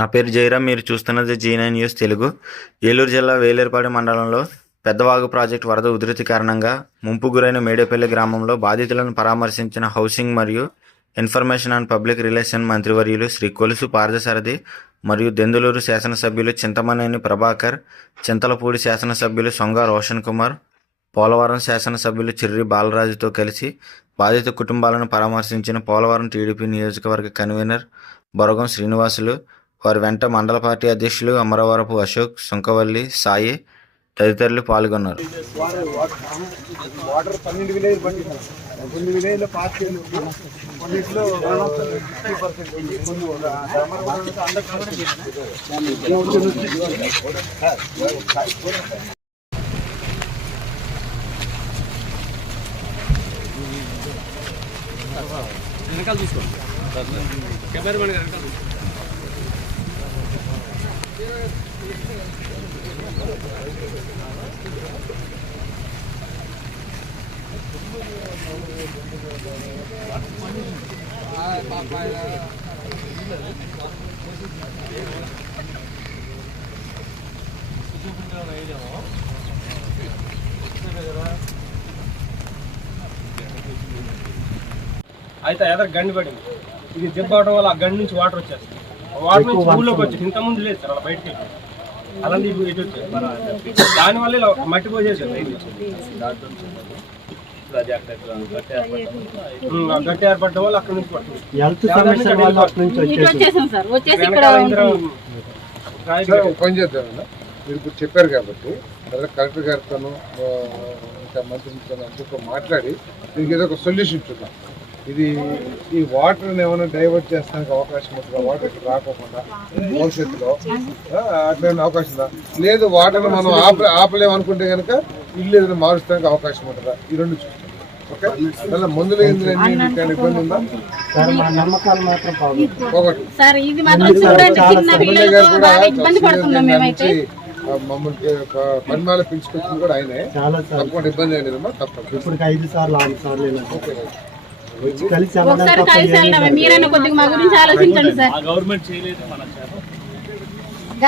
నా పేరు జయరాం మీరు చూస్తున్నది G nine news Telugu. Eluru జిల్లా వేలేరుపాడు మండలంలో పెద్దవాగు ప్రాజెక్టు వరద ఉధృతి కారణంగా ముంపు గురైన మేడేపల్లి గ్రామంలో బాధితులను పరామర్శించిన హౌసింగ్ మరియు ఇన్ఫర్మేషన్ అండ్ పబ్లిక్ రిలేషన్ మంత్రివర్యులు శ్రీ కొలుసు పార్థసారథి మరియు దెందులూరు శాసనసభ్యులు చింతమనేని ప్రభాకర్ చింతలపూడి శాసనసభ్యులు సొంగ రోషన్ కుమార్ పోలవరం శాసనసభ్యులు చిర్రి బాలరాజుతో కలిసి బాధిత కుటుంబాలను పరామర్శించిన పోలవరం టీడీపీ నియోజకవర్గ కన్వీనర్ బొరగం శ్రీనివాసులు వారి వెంట మండల పార్టీ అధ్యక్షులు అమరవరపు అశోక్ సుంకవల్లి సాయి తదితరులు పాల్గొన్నారు. వాటర్ పన్నెండు విలేజ్ కొన్ని విలేజ్లో కొన్నిట్లో ఫిఫ్టీ పర్సెంట్ కొన్ని అయితే ఎదర గండి పడింది. ఇది దెబ్బ అవడం వల్ల ఆ గండి నుంచి వాటర్ వచ్చేస్తుంది. ఆ వాటర్ నుంచి ఊళ్ళోకి వచ్చి ఇంత ముందు లేదు సార్ అలా బయటకి వెళ్ళి. అలాంటి ఇప్పుడు ఇటు వచ్చేది దానివల్ల ఇలా మట్టి పోసేసారు ఉమ్, ఆ గట్టి ఏర్పడడం వల్ల అక్కడ నుంచి పడుతుంది. పని చేద్దామన్నా మీరు ఇప్పుడు చెప్పారు కాబట్టి కలెక్టర్ గారితోనూ ఆ, ఇంకా అందరితో మాట్లాడి దీనికి ఏదో ఒక సొల్యూషన్ చూద్దాం. ఇది ఈ వాటర్ని ఏమైనా డైవర్ట్ చేస్తానికి అవకాశం ఉంటుందా? వాటర్ ఇక్కడ రాకోకుండా భవిష్యత్తులో? ఆ, అట్లా ఏమైనా అవకాశం ఉందా? లేదు వాటర్ని మనం ఆపలే ఆపలేమనుకుంటే కనుక ఇల్లు ఏదైనా మారుస్తానికి అవకాశం ఉంటుందా? ఈ రెండు చూస్తాం. ఓకే? మళ్ళీ మందులు ఎందులో ఇబ్బంది ఉందా? సార్ మా నమ్మకాలు మాత్రం బాగుంది ఒకటి. సార్ ఇది మాత్రం చూడండి చిన్న పిల్లలతో బాగా ఇబ్బంది పడుతున్నాం మేమైతే. ఆ, మమ్మల్ని ప- పరిమాణాలు పెంచుకొచ్చింది కూడా ఆయనే. తప్పకుండా ఇబ్బంది ఏం లేదమ్మా తప్పకుండా. ఇప్పటికి ఐదు సార్లు ఆరు సార్లు ఒకసారి కలిసి లేదు. మీరైనా కొద్దిగా మా గురించి ఆలోచించండి సార్ గవర్నమెంట్ చేయలేదు మన